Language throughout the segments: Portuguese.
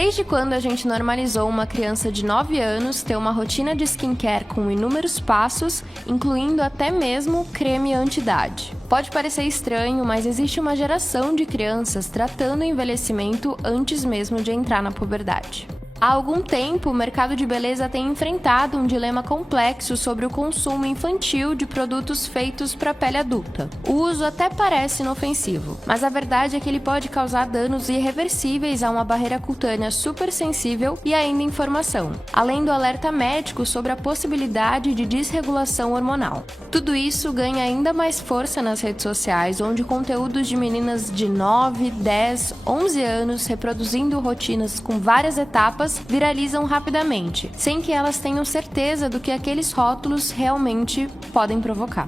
Desde quando a gente normalizou uma criança de 9 anos ter uma rotina de skincare com inúmeros passos, incluindo até mesmo creme anti-idade? Pode parecer estranho, mas existe uma geração de crianças tratando o envelhecimento antes mesmo de entrar na puberdade. Há algum tempo, o mercado de beleza tem enfrentado um dilema complexo sobre o consumo infantil de produtos feitos para a pele adulta. O uso até parece inofensivo, mas a verdade é que ele pode causar danos irreversíveis a uma barreira cutânea super sensível e ainda informação, além do alerta médico sobre a possibilidade de desregulação hormonal. Tudo isso ganha ainda mais força nas redes sociais, onde conteúdos de meninas de 9, 10, 11 anos reproduzindo rotinas com várias etapas viralizam rapidamente, sem que elas tenham certeza do que aqueles rótulos realmente podem provocar.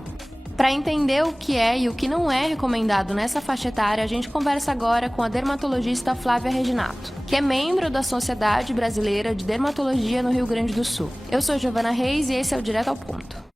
Para entender o que é e o que não é recomendado nessa faixa etária, a gente conversa agora com a dermatologista Flávia Reginato, que é membro da Sociedade Brasileira de Dermatologia no Rio Grande do Sul. Eu sou Giovana Reis e esse é o Direto ao Ponto.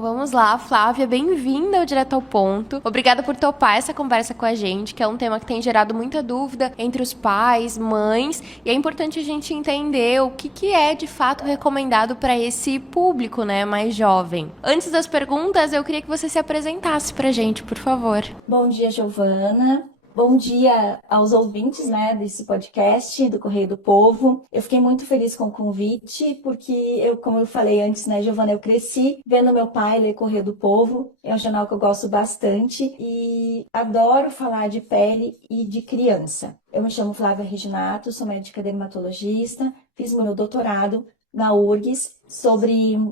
Vamos lá, Flávia, bem-vinda ao Direto ao Ponto. Obrigada por topar essa conversa com a gente, que é um tema que tem gerado muita dúvida entre os pais, mães, e é importante a gente entender o que é de fato recomendado para esse público, né, mais jovem. Antes das perguntas, eu queria que você se apresentasse pra gente, por favor. Bom dia, Giovana. Bom dia aos ouvintes, né, desse podcast do Correio do Povo. Eu fiquei muito feliz com o convite, porque como eu falei antes, né, Giovana, eu cresci vendo meu pai ler Correio do Povo. É um jornal que eu gosto bastante e adoro falar de pele e de criança. Eu me chamo Flávia Reginato, sou médica dermatologista, fiz meu doutorado na URGS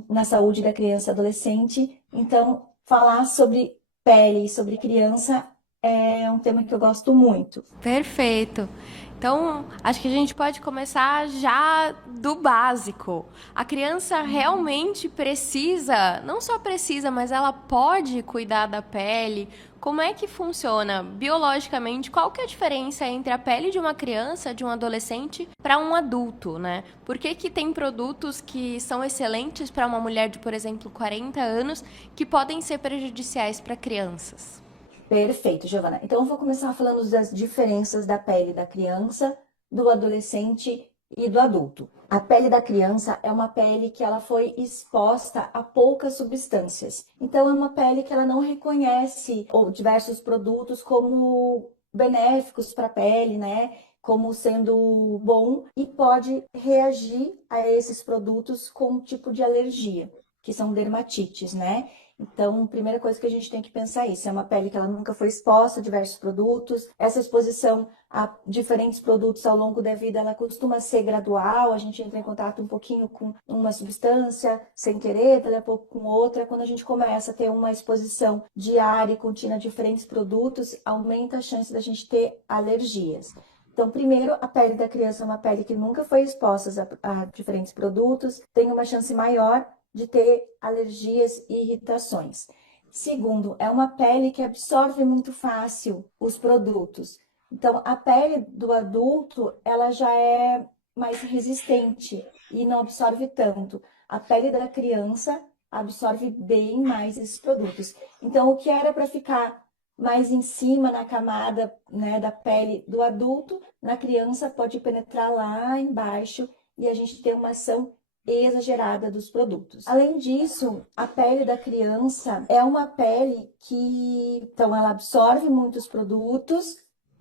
na saúde da criança e adolescente. Então, falar sobre pele e sobre criança é um tema que eu gosto muito. Perfeito. Então, acho que a gente pode começar já do básico. A criança realmente precisa, não só precisa, mas ela pode cuidar da pele. Como é que funciona biologicamente? Qual que é a diferença entre a pele de uma criança, de um adolescente, para um adulto, né? Por que tem produtos que são excelentes para uma mulher de, por exemplo, 40 anos, que podem ser prejudiciais para crianças? Perfeito, Giovana. Então, eu vou começar falando das diferenças da pele da criança, do adolescente e do adulto. A pele da criança é uma pele que ela foi exposta a poucas substâncias. Então, é uma pele que ela não reconhece diversos produtos como benéficos para a pele, né? Como sendo bom e pode reagir a esses produtos com um tipo de alergia, que são dermatites, né? Então, a primeira coisa que a gente tem que pensar é isso, é uma pele que ela nunca foi exposta a diversos produtos. Essa exposição a diferentes produtos ao longo da vida, ela costuma ser gradual, a gente entra em contato um pouquinho com uma substância sem querer, daqui a pouco com outra. Quando a gente começa a ter uma exposição diária e contínua a diferentes produtos, aumenta a chance da gente ter alergias. Então, primeiro, a pele da criança é uma pele que nunca foi exposta a diferentes produtos, tem uma chance maior de ter alergias e irritações. Segundo, é uma pele que absorve muito fácil os produtos. Então, a pele do adulto, ela já é mais resistente e não absorve tanto. A pele da criança absorve bem mais esses produtos. Então, o que era para ficar mais em cima na camada, né, da pele do adulto, na criança pode penetrar lá embaixo e a gente ter uma ação exagerada dos produtos. Além disso, a pele da criança é uma pele que, então, ela absorve muitos produtos,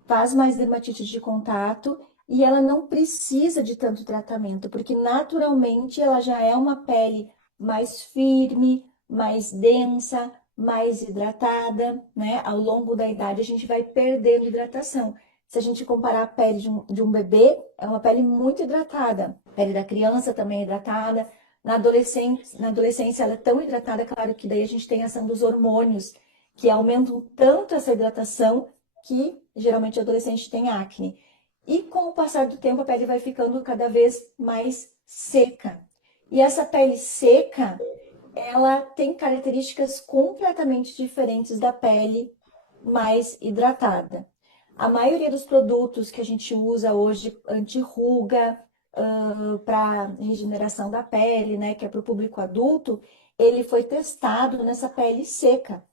faz mais dermatite de contato e ela não precisa de tanto tratamento, porque naturalmente ela já é uma pele mais firme, mais densa, mais hidratada, né? Ao longo da idade a gente vai perdendo hidratação. Se a gente comparar a pele de um bebê, é uma pele muito hidratada. A pele da criança também é hidratada. Na adolescência ela é tão hidratada, claro que daí a gente tem a ação dos hormônios, que aumentam tanto essa hidratação que geralmente o adolescente tem acne. E com o passar do tempo a pele vai ficando cada vez mais seca. E essa pele seca, ela tem características completamente diferentes da pele mais hidratada. A maioria dos produtos que a gente usa hoje, anti-ruga, para regeneração da pele, né, que é para o público adulto, ele foi testado nessa pele seca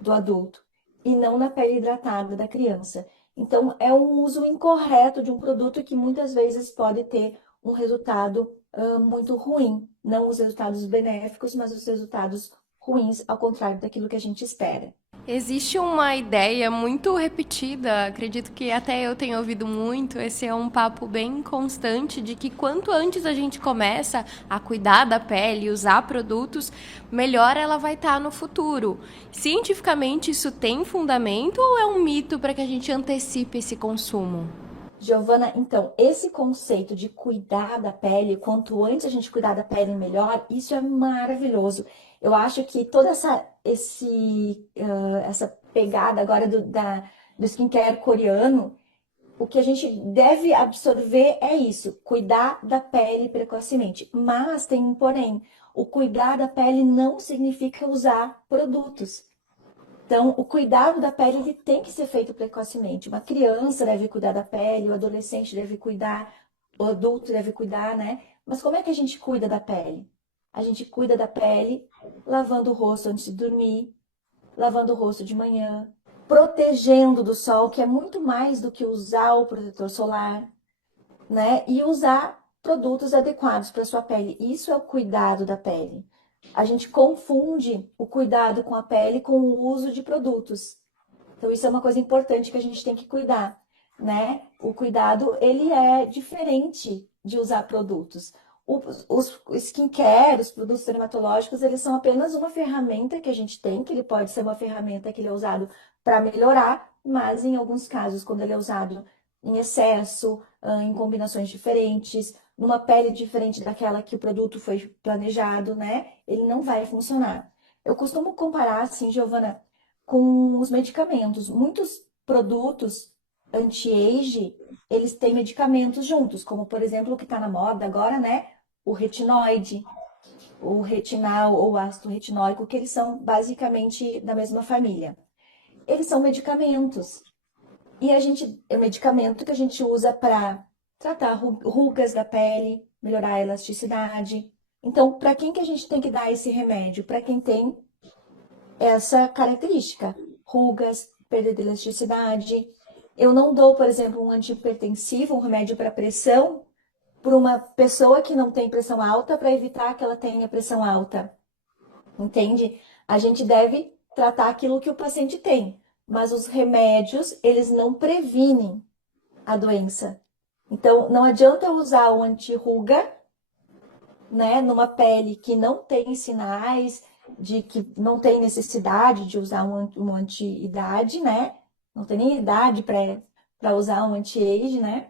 do adulto e não na pele hidratada da criança. Então, é um uso incorreto de um produto que muitas vezes pode ter um resultado muito ruim. Não os resultados benéficos, mas os resultados ruins, ao contrário daquilo que a gente espera. Existe uma ideia muito repetida, acredito que até eu tenho ouvido muito, esse é um papo bem constante, de que quanto antes a gente começa a cuidar da pele, usar produtos, melhor ela vai estar no futuro. Cientificamente isso tem fundamento ou é um mito para que a gente antecipe esse consumo? Giovana, então, esse conceito de cuidar da pele, quanto antes a gente cuidar da pele, melhor, isso é maravilhoso. Eu acho que toda essa pegada agora do skincare coreano, o que a gente deve absorver é isso, cuidar da pele precocemente. Mas tem um porém, o cuidar da pele não significa usar produtos. Então, o cuidado da pele ele tem que ser feito precocemente. Uma criança deve cuidar da pele, o adolescente deve cuidar, o adulto deve cuidar, né? Mas como é que a gente cuida da pele? A gente cuida da pele lavando o rosto antes de dormir, lavando o rosto de manhã, protegendo do sol, que é muito mais do que usar o protetor solar, né? E usar produtos adequados para sua pele. Isso é o cuidado da pele. A gente confunde o cuidado com a pele com o uso de produtos. Então, isso é uma coisa importante que a gente tem que cuidar, né? O cuidado, ele é diferente de usar produtos. Os skincare, os produtos dermatológicos, eles são apenas uma ferramenta que a gente tem, que ele pode ser uma ferramenta que ele é usado para melhorar, mas em alguns casos, quando ele é usado em excesso, em combinações diferentes, numa pele diferente daquela que o produto foi planejado, né? Ele não vai funcionar. Eu costumo comparar, assim, Giovana, com os medicamentos. Muitos produtos anti-age, eles têm medicamentos juntos, como, por exemplo, o que está na moda agora, né? O retinoide, o retinal ou ácido retinóico, que eles são basicamente da mesma família. Eles são medicamentos. E é um medicamento que a gente usa para tratar rugas da pele, melhorar a elasticidade. Então, para quem que a gente tem que dar esse remédio? Para quem tem essa característica, rugas, perda de elasticidade. Eu não dou, por exemplo, um antihipertensivo, um remédio para pressão, para uma pessoa que não tem pressão alta, para evitar que ela tenha pressão alta. Entende? A gente deve tratar aquilo que o paciente tem, mas os remédios, eles não previnem a doença. Então, não adianta eu usar o anti-ruga, né, numa pele que não tem sinais de que não tem necessidade de usar um anti-idade, né? Não tem nem idade para usar um anti-age, né?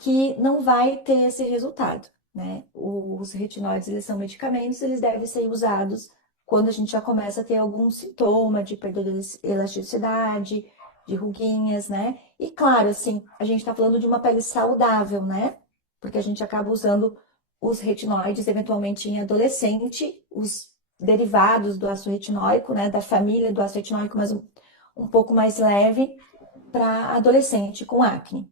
Que não vai ter esse resultado, né? Os retinóides, eles são medicamentos, eles devem ser usados quando a gente já começa a ter algum sintoma de perda de elasticidade, de ruguinhas, né? E claro, assim, a gente está falando de uma pele saudável, né? Porque a gente acaba usando os retinoides, eventualmente em adolescente, os derivados do ácido retinóico, né? Da família do ácido retinóico, mas um pouco mais leve para adolescente com acne.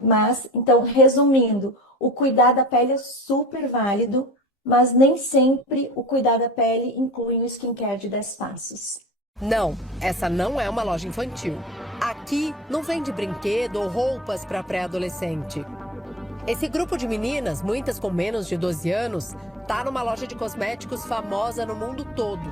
Mas, então, resumindo, o cuidar da pele é super válido, mas nem sempre o cuidar da pele inclui um skincare de 10 passos. Não, essa não é uma loja infantil. Aqui não vende brinquedo ou roupas para pré-adolescente. Esse grupo de meninas, muitas com menos de 12 anos, tá numa loja de cosméticos famosa no mundo todo.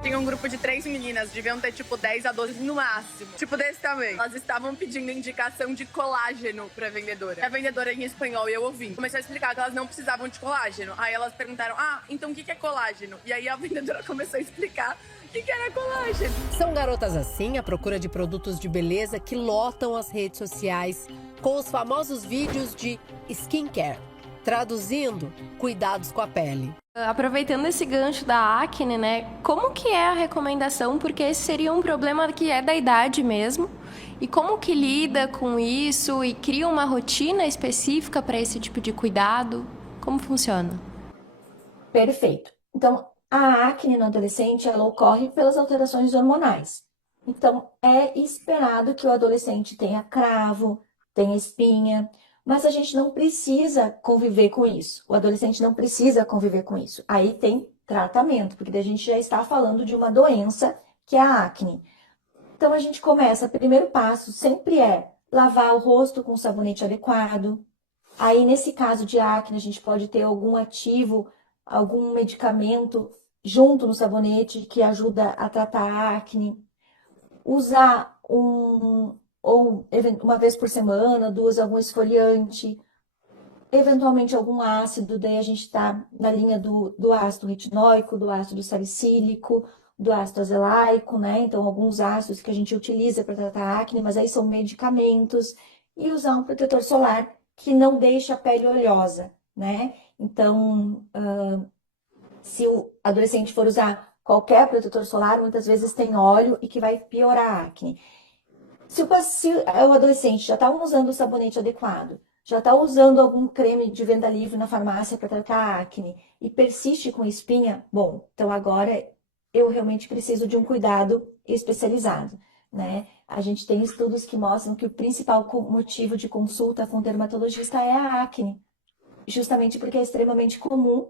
Tinha um grupo de 3 meninas, deviam ter tipo 10 a 12 no máximo. Tipo desse tamanho. Elas estavam pedindo indicação de colágeno pra vendedora. A vendedora em espanhol e eu ouvi. Começou a explicar que elas não precisavam de colágeno. Aí elas perguntaram, então o que é colágeno? E aí a vendedora começou a explicar o que era colágeno. São garotas assim à procura de produtos de beleza que lotam as redes sociais com os famosos vídeos de skincare. Traduzindo, cuidados com a pele. Aproveitando esse gancho da acne, né? Como que é a recomendação? Porque esse seria um problema que é da idade mesmo. E como que lida com isso e cria uma rotina específica para esse tipo de cuidado? Como funciona? Perfeito. Então, a acne no adolescente, ela ocorre pelas alterações hormonais. Então, é esperado que o adolescente tenha cravo, tenha espinha, mas a gente não precisa conviver com isso. O adolescente não precisa conviver com isso. Aí tem tratamento, porque daí a gente já está falando de uma doença que é a acne. Então a gente começa, o primeiro passo sempre é lavar o rosto com sabonete adequado. Aí nesse caso de acne, a gente pode ter algum ativo, algum medicamento junto no sabonete que ajuda a tratar a acne. Usar ou uma vez por semana, duas, algum esfoliante, eventualmente algum ácido, daí a gente está na linha do ácido retinóico, do ácido salicílico, do ácido azelaico, né? Então, alguns ácidos que a gente utiliza para tratar a acne, mas aí são medicamentos. E usar um protetor solar que não deixa a pele oleosa, né? Então, se o adolescente for usar qualquer protetor solar, muitas vezes tem óleo e que vai piorar a acne. Se o adolescente já está usando o sabonete adequado, já está usando algum creme de venda livre na farmácia para tratar a acne e persiste com espinha, bom, então agora eu realmente preciso de um cuidado especializado, né? A gente tem estudos que mostram que o principal motivo de consulta com o dermatologista é a acne, justamente porque é extremamente comum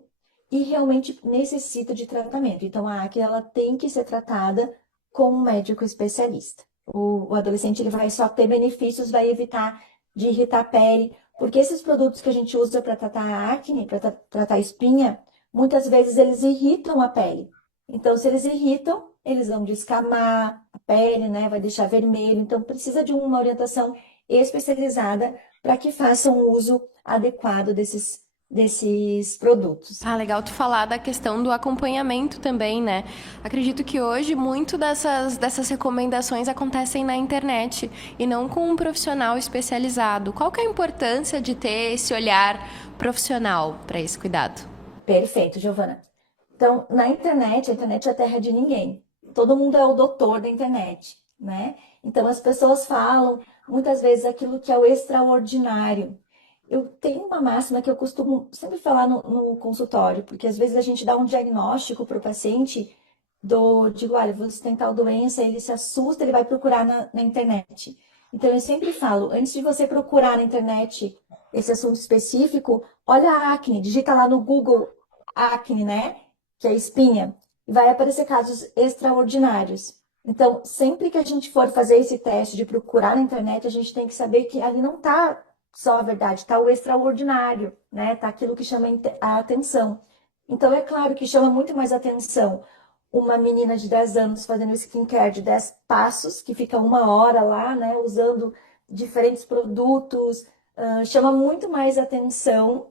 e realmente necessita de tratamento. Então, a acne ela tem que ser tratada com um médico especialista. O adolescente ele vai só ter benefícios, vai evitar de irritar a pele, porque esses produtos que a gente usa para tratar a acne, para tratar a espinha, muitas vezes eles irritam a pele. Então, se eles irritam, eles vão descamar a pele, né? Vai deixar vermelho. Então, precisa de uma orientação especializada para que façam um uso adequado desses produtos. Ah, legal tu falar da questão do acompanhamento também, né? Acredito que hoje muito dessas recomendações acontecem na internet e não com um profissional especializado. Qual que é a importância de ter esse olhar profissional para esse cuidado? Perfeito, Giovana. Então, na internet, a internet é a terra de ninguém. Todo mundo é o doutor da internet, né? Então, as pessoas falam muitas vezes aquilo que é o extraordinário. Eu tenho uma máxima que eu costumo sempre falar no consultório, porque às vezes a gente dá um diagnóstico para o paciente, digo, olha, você tem tal doença, ele se assusta, ele vai procurar na internet. Então, eu sempre falo, antes de você procurar na internet esse assunto específico, olha a acne, digita lá no Google acne, né? Que é espinha, e vai aparecer casos extraordinários. Então, sempre que a gente for fazer esse teste de procurar na internet, a gente tem que saber que ali não está só a verdade, está o extraordinário, né? Está aquilo que chama a atenção. Então, é claro que chama muito mais atenção uma menina de 10 anos fazendo skincare de 10 passos, que fica 1 hora lá, né? Usando diferentes produtos, chama muito mais atenção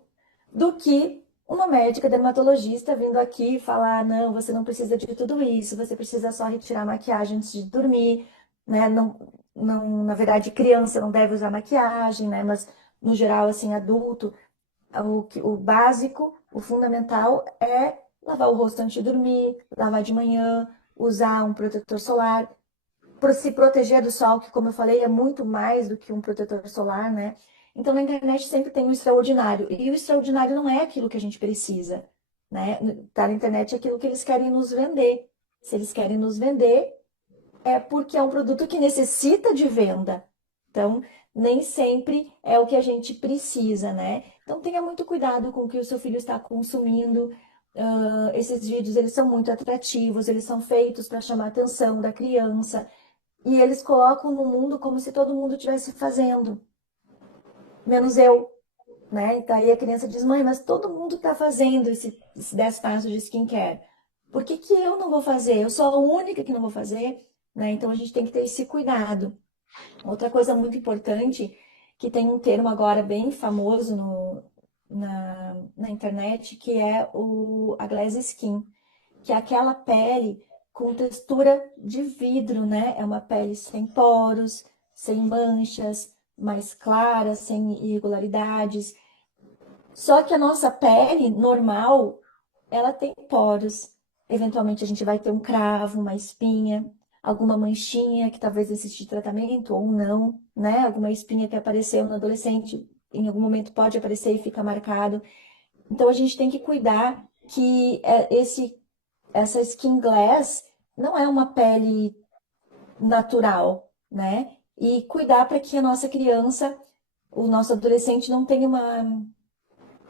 do que uma médica dermatologista vindo aqui falar, não, você não precisa de tudo isso, você precisa só retirar a maquiagem antes de dormir, né? Não, na verdade, criança não deve usar maquiagem, né? Mas, no geral, assim, adulto, o básico, o fundamental é lavar o rosto antes de dormir, lavar de manhã, usar um protetor solar, para se proteger do sol, que, como eu falei, é muito mais do que um protetor solar, né? Então, na internet sempre tem o extraordinário. E o extraordinário não é aquilo que a gente precisa, né? Tá na internet é aquilo que eles querem nos vender. Se eles querem nos vender, é porque é um produto que necessita de venda. Então, nem sempre é o que a gente precisa, né? Então, tenha muito cuidado com o que o seu filho está consumindo. Esses vídeos, eles são muito atrativos, eles são feitos para chamar a atenção da criança. E eles colocam no mundo como se todo mundo estivesse fazendo. Menos eu, né? Então aí a criança diz, mãe, mas todo mundo está fazendo esse 10 passos de skincare. Por que que eu não vou fazer? Eu sou a única que não vou fazer, né? Então a gente tem que ter esse cuidado. Outra coisa muito importante, que tem um termo agora bem famoso na internet, que é a glass skin, que é aquela pele com textura de vidro, né? É uma pele sem poros, sem manchas, mais clara, sem irregularidades. Só que a nossa pele normal, ela tem poros. Eventualmente a gente vai ter um cravo, uma espinha, alguma manchinha que talvez necessite de tratamento ou não, né? Alguma espinha que apareceu no adolescente, em algum momento pode aparecer e fica marcado. Então a gente tem que cuidar que essa skin glass não é uma pele natural, né? E cuidar para que a nossa criança, o nosso adolescente não tenha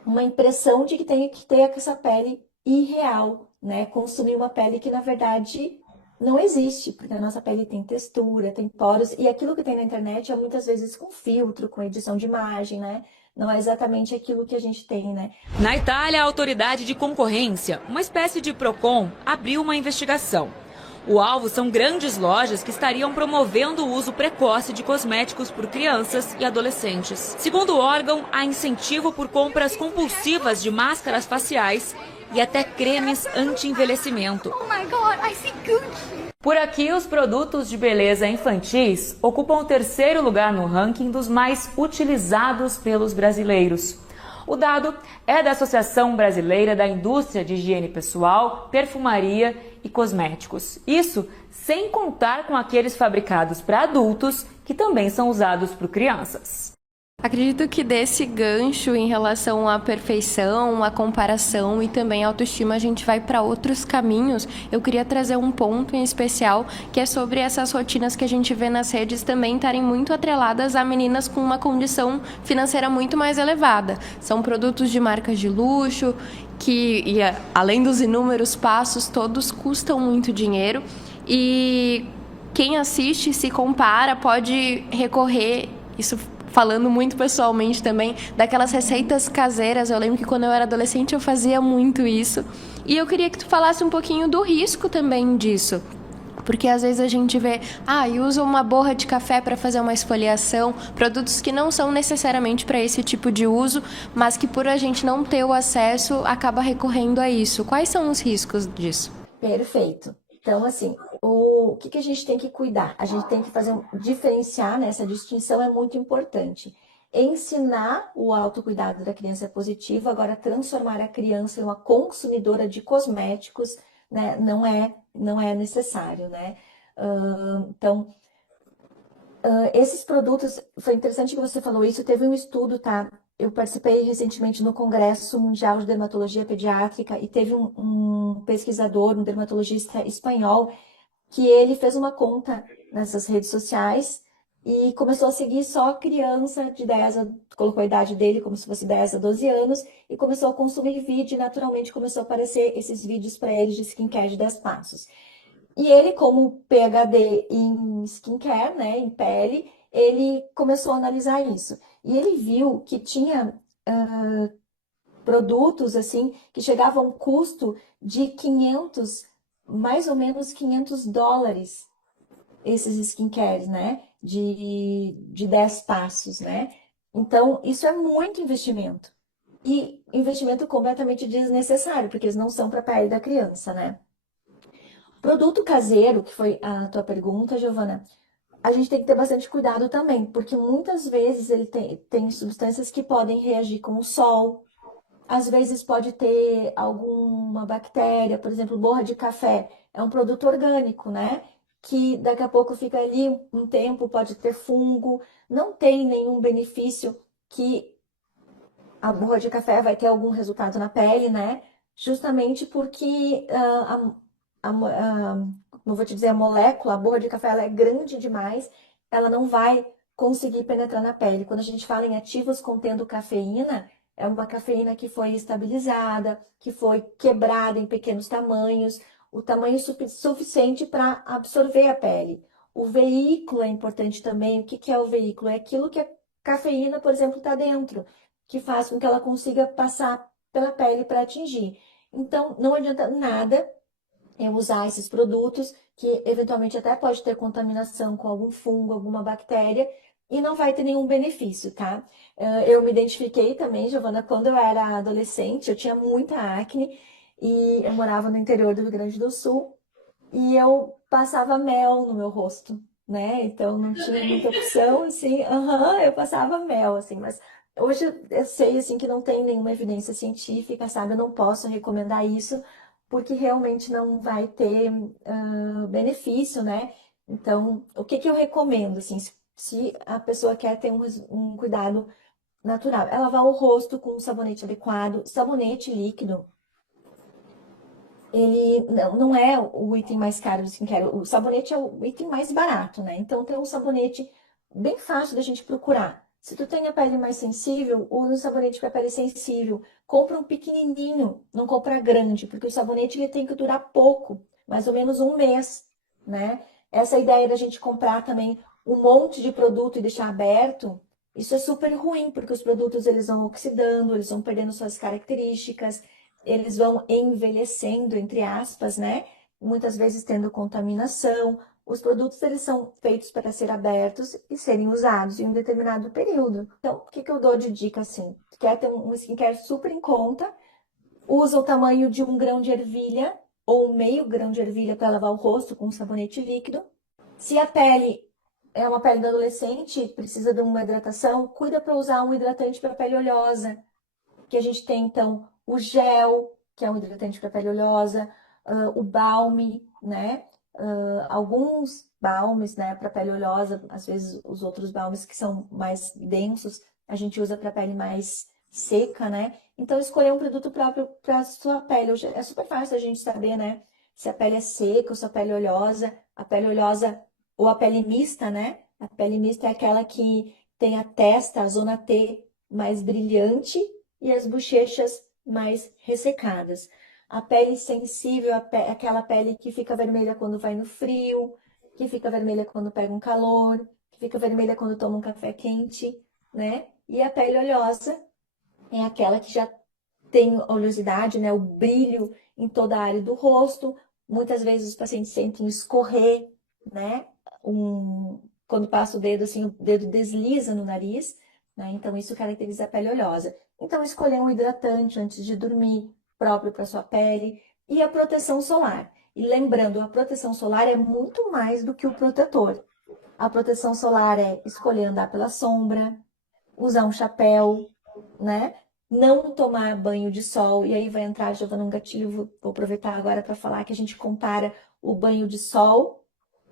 uma impressão de que tem que ter essa pele irreal, né, consumir uma pele que, na verdade, não existe, porque a nossa pele tem textura, tem poros, e aquilo que tem na internet é muitas vezes com filtro, com edição de imagem, né? Não é exatamente aquilo que a gente tem, né? Na Itália, a autoridade de concorrência, uma espécie de Procon, abriu uma investigação. O alvo são grandes lojas que estariam promovendo o uso precoce de cosméticos por crianças e adolescentes. Segundo o órgão, há incentivo por compras compulsivas de máscaras faciais e até cremes anti-envelhecimento. Oh my God, I see Gucci! Por aqui, os produtos de beleza infantis ocupam o 3º lugar no ranking dos mais utilizados pelos brasileiros. O dado é da Associação Brasileira da Indústria de Higiene Pessoal, Perfumaria e Cosméticos. Isso sem contar com aqueles fabricados para adultos, que também são usados por crianças. Acredito que desse gancho em relação à perfeição, à comparação e também à autoestima, a gente vai para outros caminhos. Eu queria trazer um ponto em especial, que é sobre essas rotinas que a gente vê nas redes também estarem muito atreladas a meninas com uma condição financeira muito mais elevada. São produtos de marcas de luxo, que, além dos inúmeros passos, todos custam muito dinheiro. E quem assiste, se compara, pode recorrer, isso falando muito pessoalmente também, daquelas receitas caseiras. Eu lembro que quando eu era adolescente eu fazia muito isso. E eu queria que tu falasse um pouquinho do risco também disso. Porque às vezes a gente vê, e usa uma borra de café para fazer uma esfoliação, produtos que não são necessariamente para esse tipo de uso, mas que por a gente não ter o acesso, acaba recorrendo a isso. Quais são os riscos disso? Perfeito. Então, assim, o que a gente tem que cuidar? A gente tem que diferenciar, né? Essa distinção é muito importante. Ensinar o autocuidado da criança é positivo, agora transformar a criança em uma consumidora de cosméticos, né? Não é necessário, né? Então, esses produtos, foi interessante que você falou isso, teve um estudo, tá? Eu participei recentemente no Congresso Mundial de Dermatologia Pediátrica e teve um pesquisador, um dermatologista espanhol, que ele fez uma conta nessas redes sociais e começou a seguir só criança de 10 colocou a idade dele como se fosse 10 a 12 anos e começou a consumir vídeo e naturalmente começou a aparecer esses vídeos para ele de skincare de 10 passos. E ele, como PhD em skincare, né, em pele, ele começou a analisar isso. E ele viu que tinha produtos assim que chegavam a um custo de mais ou menos $500, esses skincares, né? De 10 passos, né? Então, isso é muito investimento. E investimento completamente desnecessário, porque eles não são para a pele da criança, né? Produto caseiro, que foi a tua pergunta, Giovana, a gente tem que ter bastante cuidado também, porque muitas vezes ele tem substâncias que podem reagir com o sol, às vezes pode ter alguma bactéria, por exemplo, borra de café, é um produto orgânico, né? Que daqui a pouco fica ali um tempo, pode ter fungo, não tem nenhum benefício que a borra de café vai ter algum resultado na pele, né? Justamente porque como eu vou te dizer, a molécula, a borra de café, ela é grande demais, ela não vai conseguir penetrar na pele. Quando a gente fala em ativos contendo cafeína, é uma cafeína que foi estabilizada, que foi quebrada em pequenos tamanhos, o tamanho suficiente para absorver a pele. O veículo é importante também. O que é o veículo? É aquilo que a cafeína, por exemplo, está dentro, que faz com que ela consiga passar pela pele para atingir. Então, não adianta nada eu usar esses produtos, que eventualmente até pode ter contaminação com algum fungo, alguma bactéria, e não vai ter nenhum benefício, tá? Eu me identifiquei também, Giovana, quando eu era adolescente, eu tinha muita acne, e eu morava no interior do Rio Grande do Sul, e eu passava mel no meu rosto, né? Então não tinha muita opção, assim, eu passava mel, assim, mas hoje eu sei, assim, que não tem nenhuma evidência científica, sabe? Eu não posso recomendar isso, porque realmente não vai ter benefício, né? Então, o que eu recomendo, assim, se a pessoa quer ter um cuidado natural? É lavar o rosto com um sabonete adequado, sabonete líquido. Ele não é o item mais caro do skincare, o sabonete é o item mais barato, né? Então, tem um sabonete bem fácil da gente procurar. Se tu tem a pele mais sensível, usa um sabonete para pele sensível. Compra um pequenininho, não compra grande, porque o sabonete ele tem que durar pouco, mais ou menos um mês, né? Essa ideia da gente comprar também um monte de produto e deixar aberto, isso é super ruim, porque os produtos eles vão oxidando, eles vão perdendo suas características, eles vão envelhecendo, entre aspas, né? Muitas vezes tendo contaminação. Os produtos eles são feitos para ser abertos e serem usados em um determinado período. Então, o que eu dou de dica assim? Quer ter um skincare super em conta? Usa o tamanho de um grão de ervilha ou meio grão de ervilha para lavar o rosto com um sabonete líquido. Se a pele é uma pele do adolescente, precisa de uma hidratação, cuida para usar um hidratante para pele oleosa. Que a gente tem então o gel, que é um hidratante para pele oleosa, o balme, né? Alguns balmes, né, para pele oleosa, às vezes os outros balmes que são mais densos, a gente usa para pele mais seca, né? Então, escolher um produto próprio para sua pele. Hoje é super fácil a gente saber, né? Se a pele é seca ou se a pele é oleosa. A pele oleosa ou a pele mista, né? A pele mista é aquela que tem a testa, a zona T mais brilhante e as bochechas mais ressecadas. A pele sensível é aquela pele que fica vermelha quando vai no frio, que fica vermelha quando pega um calor, que fica vermelha quando toma um café quente, né? E a pele oleosa é aquela que já tem oleosidade, né? O brilho em toda a área do rosto. Muitas vezes os pacientes sentem escorrer, né? Quando passa o dedo, assim, o dedo desliza no nariz, né? Então, isso caracteriza a pele oleosa. Então, escolher um hidratante antes de dormir, próprio para sua pele, e a proteção solar. E lembrando, a proteção solar é muito mais do que o protetor. A proteção solar é escolher andar pela sombra, usar um chapéu, né? Não tomar banho de sol. E aí vai entrar, Giovana, um gatilho, vou aproveitar agora para falar que a gente compara o banho de sol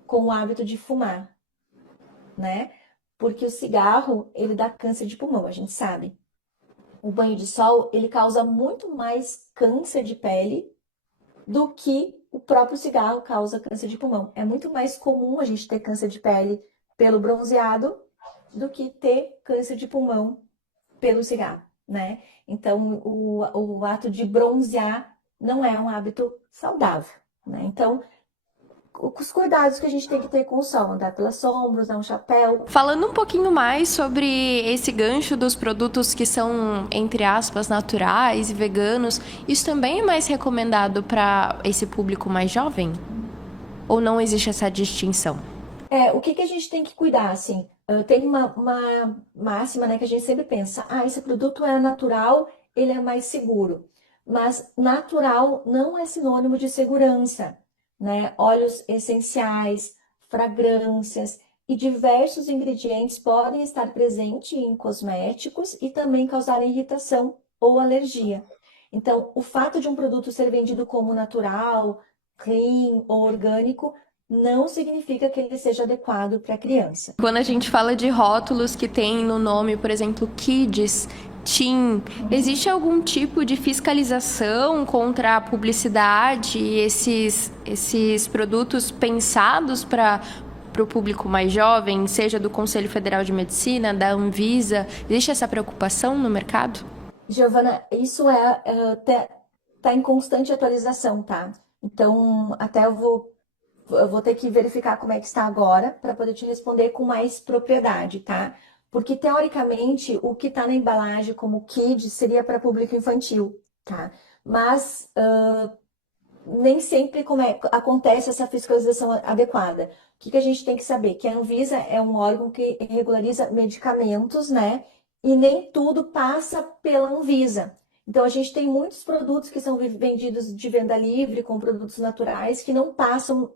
com o hábito de fumar, né? Porque o cigarro, ele dá câncer de pulmão, a gente sabe. O banho de sol, ele causa muito mais câncer de pele do que o próprio cigarro causa câncer de pulmão. É muito mais comum a gente ter câncer de pele pelo bronzeado do que ter câncer de pulmão pelo cigarro, né? Então, o ato de bronzear não é um hábito saudável, né? Então, os cuidados que a gente tem que ter com o sol, andar pelas sombras, usar um chapéu. Falando um pouquinho mais sobre esse gancho dos produtos que são, entre aspas, naturais e veganos, isso também é mais recomendado para esse público mais jovem? Ou não existe essa distinção? O que a gente tem que cuidar, assim? Tem uma máxima, né, que a gente sempre pensa, esse produto é natural, ele é mais seguro. Mas natural não é sinônimo de segurança, né? Óleos essenciais, fragrâncias e diversos ingredientes podem estar presentes em cosméticos e também causarem irritação ou alergia. Então, o fato de um produto ser vendido como natural, clean ou orgânico não significa que ele seja adequado para a criança. Quando a gente fala de rótulos que tem no nome, por exemplo, Kids, Teen, existe algum tipo de fiscalização contra a publicidade e esses produtos pensados para o público mais jovem, seja do Conselho Federal de Medicina, da Anvisa? Existe essa preocupação no mercado? Giovana, isso tá em constante atualização, tá? Então, até eu vou ter que verificar como é que está agora para poder te responder com mais propriedade, tá? Porque, teoricamente, o que está na embalagem como kids seria para público infantil, tá? Mas nem sempre acontece essa fiscalização adequada. O que a gente tem que saber? Que a Anvisa é um órgão que regulariza medicamentos, né? E nem tudo passa pela Anvisa. Então, a gente tem muitos produtos que são vendidos de venda livre, com produtos naturais, que não passam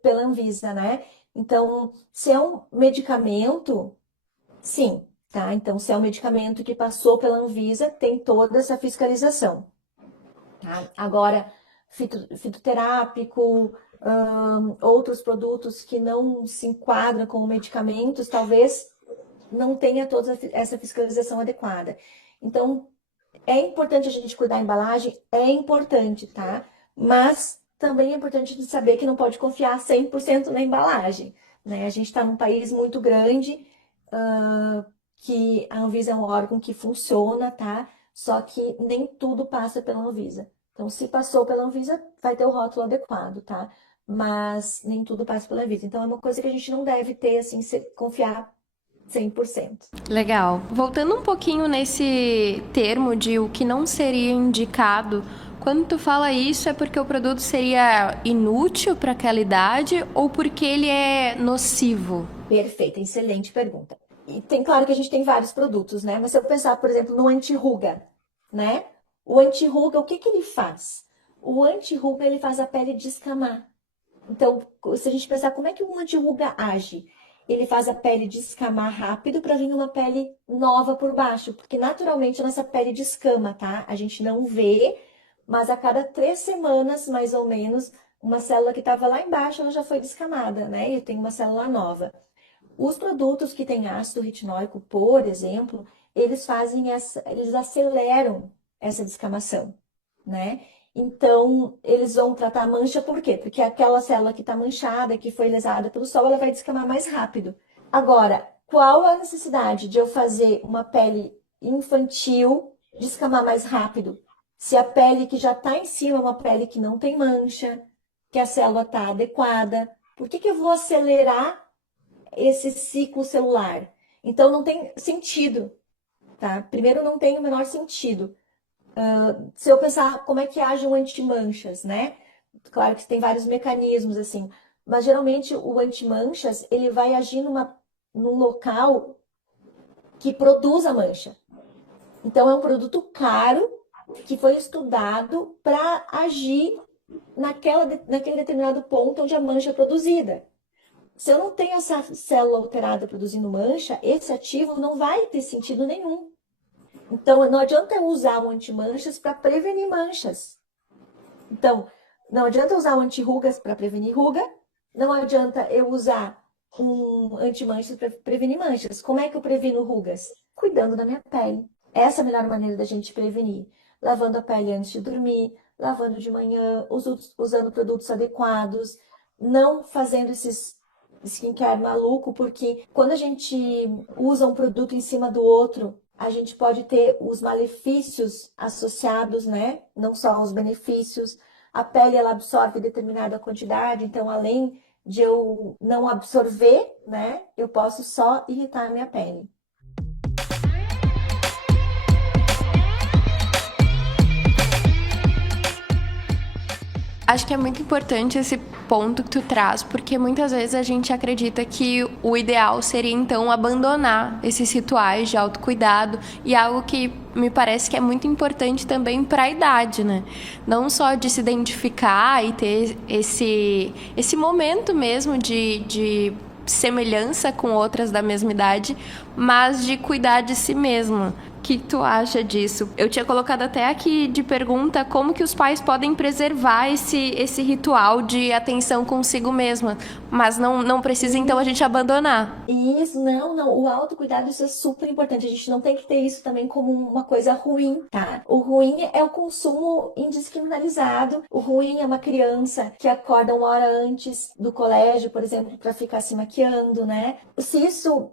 pela Anvisa, né? Então, se é um medicamento, sim, tá? Então, se é um medicamento que passou pela Anvisa, tem toda essa fiscalização. Tá? Agora, fitoterápico, outros produtos que não se enquadram como medicamentos, talvez não tenha toda essa fiscalização adequada. Então, é importante a gente cuidar da embalagem? É importante, tá? Mas também é importante de saber que não pode confiar 100% na embalagem, né? A gente está num país muito grande, que a Anvisa é um órgão que funciona, tá? Só que nem tudo passa pela Anvisa. Então, se passou pela Anvisa, vai ter o rótulo adequado, tá? Mas nem tudo passa pela Anvisa. Então, é uma coisa que a gente não deve ter, assim, confiar 100%. Legal. Voltando um pouquinho nesse termo de o que não seria indicado, quando tu fala isso é porque o produto seria inútil para aquela idade ou porque ele é nocivo? Perfeito, excelente pergunta. E claro que a gente tem vários produtos, né? Mas se eu pensar, por exemplo, no anti-ruga, né? O anti-ruga, o que que ele faz? O anti-ruga, ele faz a pele descamar. Então, se a gente pensar como é que um anti-ruga age, ele faz a pele descamar rápido para vir uma pele nova por baixo, porque naturalmente a nossa pele descama, tá? A gente não vê, mas a cada 3 semanas, mais ou menos, uma célula que estava lá embaixo, ela já foi descamada, né? E tem uma célula nova. Os produtos que têm ácido retinóico, por exemplo, eles aceleram essa descamação, né? Então, eles vão tratar a mancha por quê? Porque aquela célula que está manchada, que foi lesada pelo sol, ela vai descamar mais rápido. Agora, qual a necessidade de eu fazer uma pele infantil descamar mais rápido? Se a pele que já está em cima é uma pele que não tem mancha, que a célula está adequada, por que que eu vou acelerar esse ciclo celular? Então, não tem sentido, tá? Primeiro, não tem o menor sentido. Se eu pensar como é que age um anti-manchas, né? Claro que tem vários mecanismos, assim, mas geralmente o anti-manchas, ele vai agir num local que produz a mancha. Então, é um produto caro que foi estudado para agir naquele determinado ponto onde a mancha é produzida. Se eu não tenho essa célula alterada produzindo mancha, esse ativo não vai ter sentido nenhum. Então, não adianta eu usar um anti-manchas para prevenir manchas. Então, não adianta eu usar um anti-rugas para prevenir ruga, não adianta eu usar um anti-manchas para prevenir manchas. Como é que eu previno rugas? Cuidando da minha pele. Essa é a melhor maneira da gente prevenir. Lavando a pele antes de dormir, lavando de manhã, usando produtos adequados, não fazendo esses skincare maluco, porque quando a gente usa um produto em cima do outro, a gente pode ter os malefícios associados, né? Não só os benefícios. A pele, ela absorve determinada quantidade, então, além de eu não absorver, né? Eu posso só irritar a minha pele. Acho que é muito importante esse ponto que tu traz, porque muitas vezes a gente acredita que o ideal seria, então, abandonar esses rituais de autocuidado e algo que me parece que é muito importante também para a idade, né? Não só de se identificar e ter esse momento mesmo de semelhança com outras da mesma idade, mas de cuidar de si mesma. O que tu acha disso? Eu tinha colocado até aqui de pergunta como que os pais podem preservar esse ritual de atenção consigo mesma, mas não precisa então a gente abandonar. Isso, não. O autocuidado, isso é super importante. A gente não tem que ter isso também como uma coisa ruim, tá? O ruim é o consumo indiscriminalizado. O ruim é uma criança que acorda 1 hora antes do colégio, por exemplo, para ficar se maquiando, né? Se isso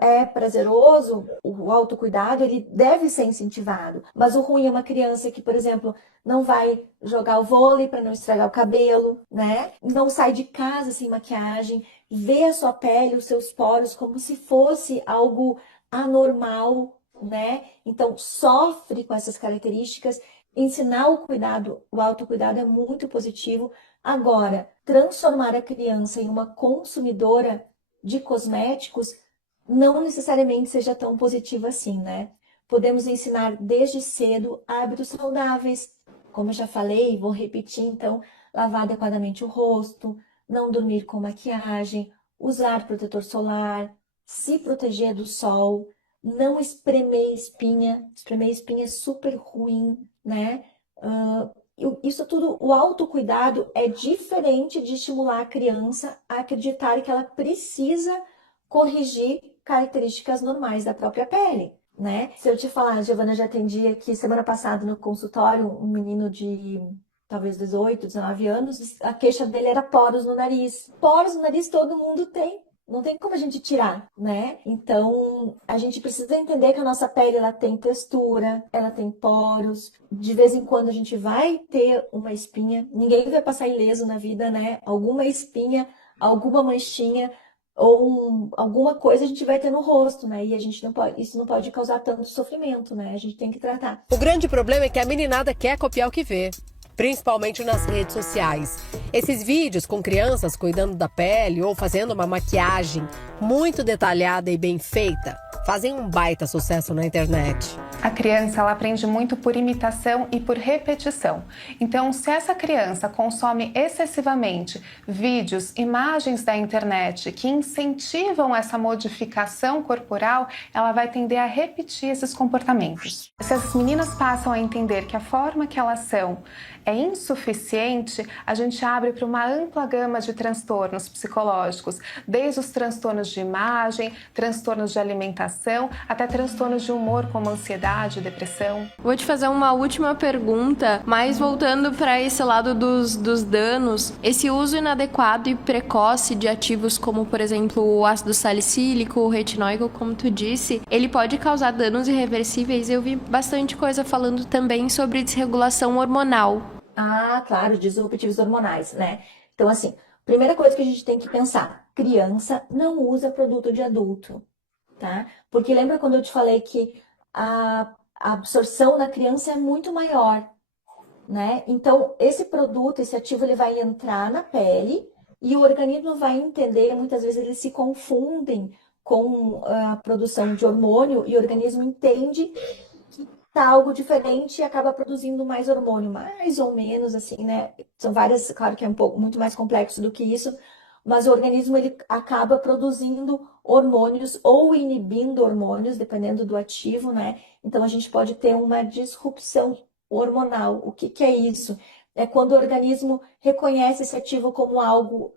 é prazeroso, o autocuidado, ele deve ser incentivado. Mas o ruim é uma criança que, por exemplo, não vai jogar o vôlei para não estragar o cabelo, né? Não sai de casa sem maquiagem, vê a sua pele, os seus poros como se fosse algo anormal, né? Então, sofre com essas características. Ensinar o autocuidado é muito positivo. Agora, transformar a criança em uma consumidora de cosméticos não necessariamente seja tão positivo assim, né? Podemos ensinar desde cedo hábitos saudáveis, como eu já falei, vou repetir, então, lavar adequadamente o rosto, não dormir com maquiagem, usar protetor solar, se proteger do sol, não espremer espinha é super ruim, né? Isso tudo, o autocuidado é diferente de estimular a criança a acreditar que ela precisa corrigir características normais da própria pele, né? Se eu te falar, Giovana, já atendi aqui semana passada no consultório um menino de talvez 18, 19 anos, a queixa dele era poros no nariz. Poros no nariz todo mundo tem. não tem como a gente tirar, né? Então, a gente precisa entender que a nossa pele, ela tem textura, ela tem poros. De vez em quando a gente vai ter uma espinha. Ninguém vai passar ileso na vida, né? Alguma espinha, alguma manchinha ou alguma coisa a gente vai ter no rosto, né? E a gente não pode, isso não pode causar tanto sofrimento, né? A gente tem que tratar. O grande problema é que a meninada quer copiar o que vê, principalmente nas redes sociais. Esses vídeos com crianças cuidando da pele ou fazendo uma maquiagem muito detalhada e bem feita fazem um baita sucesso na internet. A criança, ela aprende muito por imitação e por repetição. Então, se essa criança consome excessivamente vídeos, imagens da internet que incentivam essa modificação corporal, ela vai tender a repetir esses comportamentos. Se as meninas passam a entender que a forma que elas são é insuficiente, a gente abre para uma ampla gama de transtornos psicológicos, desde os transtornos de imagem, transtornos de alimentação, até transtornos de humor como ansiedade, depressão. Vou te fazer uma última pergunta, mas voltando para esse lado dos danos, esse uso inadequado e precoce de ativos como, por exemplo, o ácido salicílico, o retinóico, como tu disse, ele pode causar danos irreversíveis. Eu vi bastante coisa falando também sobre desregulação hormonal. Ah, claro, disruptivos hormonais, né? Então, assim, primeira coisa que a gente tem que pensar, criança não usa produto de adulto, tá? Porque lembra quando eu te falei que a absorção na criança é muito maior, né? Então, esse produto, esse ativo, ele vai entrar na pele e o organismo vai entender, muitas vezes eles se confundem com a produção de hormônio e o organismo entende que tá algo diferente e acaba produzindo mais hormônio, mais ou menos assim, né? São várias, claro que é um pouco muito mais complexo do que isso, mas o organismo ele acaba produzindo hormônios ou inibindo hormônios, dependendo do ativo, né? Então a gente pode ter uma disrupção hormonal. O que é isso? É quando o organismo reconhece esse ativo como algo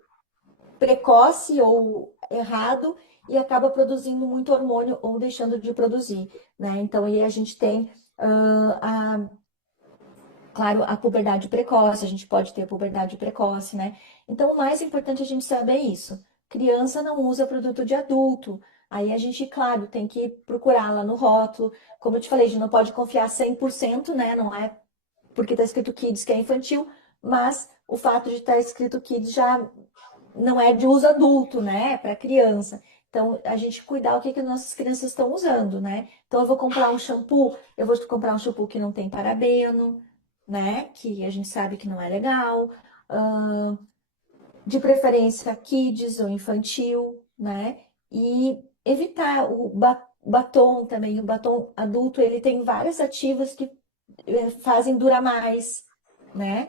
precoce ou errado e acaba produzindo muito hormônio ou deixando de produzir, né? Então aí a gente tem claro, a puberdade precoce, a gente pode ter puberdade precoce, né? Então, o mais importante é a gente saber isso. Criança não usa produto de adulto. Aí a gente, claro, tem que procurar lá no rótulo. Como eu te falei, a gente não pode confiar 100%, né? Não é porque está escrito Kids que é infantil, mas o fato de estar escrito Kids já não é de uso adulto, né? É para criança. Então, a gente cuidar o que que nossas crianças estão usando, né? Então, eu vou comprar um shampoo, eu vou comprar um shampoo que não tem parabeno, né? Que a gente sabe que não é legal. De preferência, kids ou infantil, né? E evitar o batom também. O batom adulto, ele tem vários ativos que fazem durar mais, né?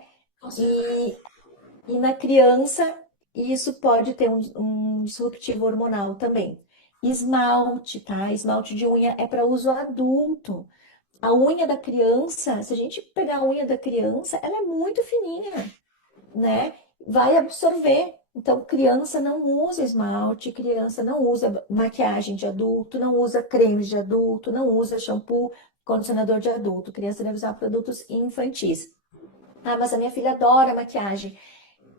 E na criança, isso pode ter um disruptivo hormonal também. Esmalte, tá? Esmalte de unha é para uso adulto. A unha da criança, se a gente pegar a unha da criança, ela é muito fininha, né? Vai absorver. Então, criança não usa esmalte, criança não usa maquiagem de adulto, não usa cremes de adulto, não usa shampoo, condicionador de adulto. Criança deve usar produtos infantis. Ah, mas a minha filha adora maquiagem.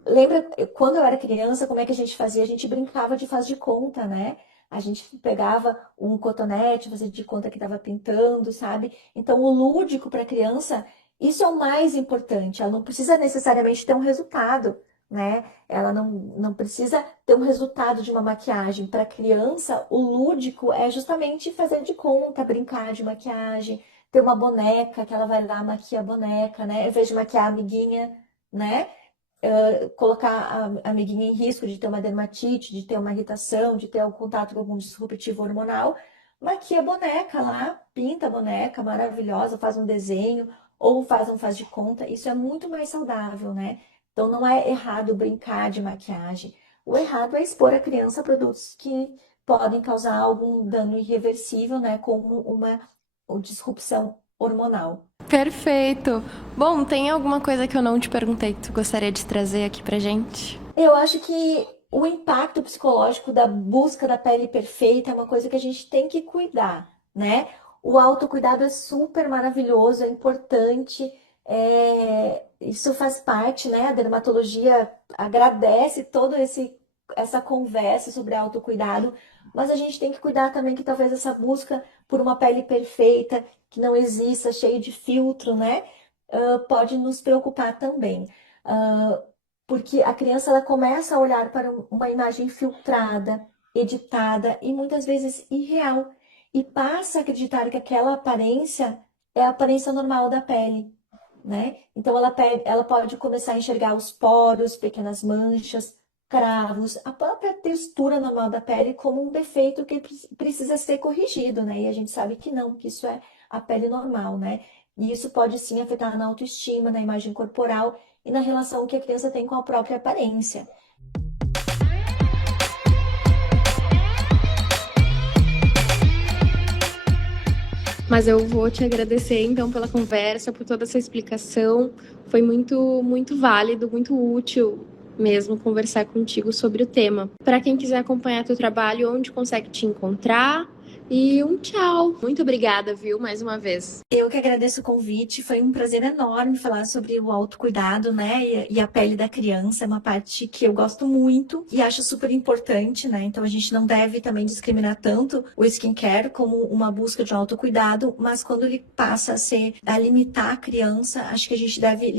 Lembra quando eu era criança, como é que a gente fazia? A gente brincava de faz de conta, né? A gente pegava um cotonete, fazia de conta que estava pintando, sabe? Então, o lúdico para a criança, isso é o mais importante. Ela não precisa necessariamente ter um resultado, né? Ela não precisa ter um resultado de uma maquiagem. Para a criança, o lúdico é justamente fazer de conta, brincar de maquiagem, ter uma boneca que ela vai lá, maquia a boneca, né? Em vez de maquiar a amiguinha, né? Colocar a amiguinha em risco de ter uma dermatite, de ter uma irritação, de ter algum contato com algum disruptivo hormonal, maquia a boneca lá, pinta a boneca maravilhosa, faz um desenho ou faz de conta. Isso é muito mais saudável, né? Então não é errado brincar de maquiagem. O errado é expor a criança a produtos que podem causar algum dano irreversível, né? Como uma disrupção hormonal. Perfeito. Bom, tem alguma coisa que eu não te perguntei que tu gostaria de trazer aqui pra gente? Eu acho que o impacto psicológico da busca da pele perfeita é uma coisa que a gente tem que cuidar, né? O autocuidado é super maravilhoso, é importante, isso faz parte, né? A dermatologia agradece todo essa conversa sobre autocuidado, mas a gente tem que cuidar também que talvez essa busca por uma pele perfeita, que não exista, cheia de filtro, né? Pode nos preocupar também. Porque a criança ela começa a olhar para uma imagem filtrada, editada e muitas vezes irreal, e passa a acreditar que aquela aparência é a aparência normal da pele, né? Então ela pode começar a enxergar os poros, pequenas manchas, cravos, a própria textura normal da pele como um defeito que precisa ser corrigido, né? E a gente sabe que não, que isso é a pele normal, né? E isso pode sim afetar na autoestima, na imagem corporal e na relação que a criança tem com a própria aparência. Mas eu vou te agradecer, então, pela conversa, por toda essa explicação. Foi muito, muito válido, muito útil mesmo conversar contigo sobre o tema. Para quem quiser acompanhar teu trabalho, onde consegue te encontrar? E um tchau. Muito obrigada, viu, mais uma vez. Eu que agradeço o convite, foi um prazer enorme falar sobre o autocuidado, né, e a pele da criança, é uma parte que eu gosto muito e acho super importante, né, então a gente não deve também discriminar tanto o skincare como uma busca de autocuidado, mas quando ele passa a limitar a criança, acho que a gente deve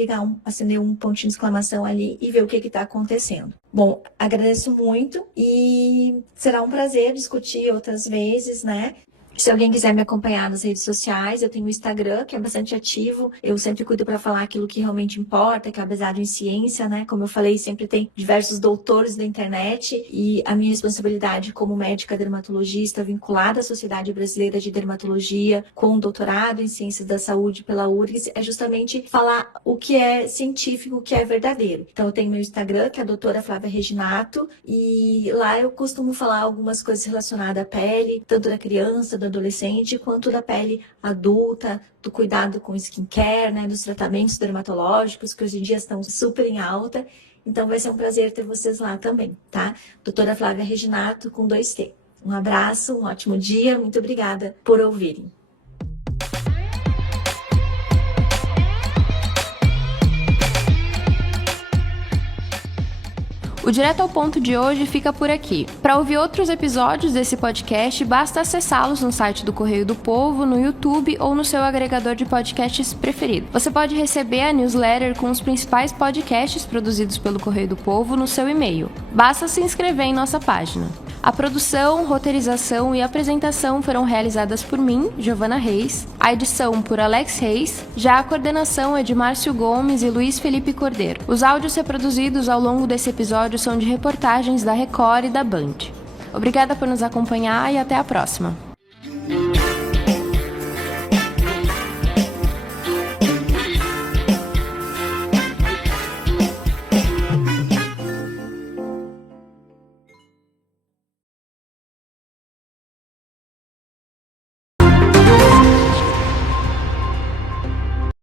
acender um pontinho de exclamação ali e ver o que está acontecendo. Bom, agradeço muito e será um prazer discutir outras vezes, né? Se alguém quiser me acompanhar nas redes sociais, eu tenho o Instagram, que é bastante ativo. Eu sempre cuido para falar aquilo que realmente importa, que é baseado em ciência, né? Como eu falei, sempre tem diversos doutores da internet e a minha responsabilidade como médica dermatologista vinculada à Sociedade Brasileira de Dermatologia, com doutorado em Ciências da Saúde pela URGS, é justamente falar o que é científico, o que é verdadeiro. Então, eu tenho meu Instagram, que é a doutora Flávia Reginato, e lá eu costumo falar algumas coisas relacionadas à pele, tanto da criança, do adolescente, quanto da pele adulta, do cuidado com skincare, né, dos tratamentos dermatológicos, que hoje em dia estão super em alta. Então vai ser um prazer ter vocês lá também, tá? Doutora Flávia Reginato, com 2T. Um abraço, um ótimo dia, muito obrigada por ouvirem. O Direto ao Ponto de hoje fica por aqui. Para ouvir outros episódios desse podcast, basta acessá-los no site do Correio do Povo, no YouTube ou no seu agregador de podcasts preferido. Você pode receber a newsletter com os principais podcasts produzidos pelo Correio do Povo no seu e-mail. Basta se inscrever em nossa página. A produção, roteirização e apresentação foram realizadas por mim, Giovana Reis, a edição por Alex Reis, já a coordenação é de Márcio Gomes e Luiz Felipe Cordeiro. Os áudios reproduzidos ao longo desse episódio são de reportagens da Record e da Band. Obrigada por nos acompanhar e até a próxima!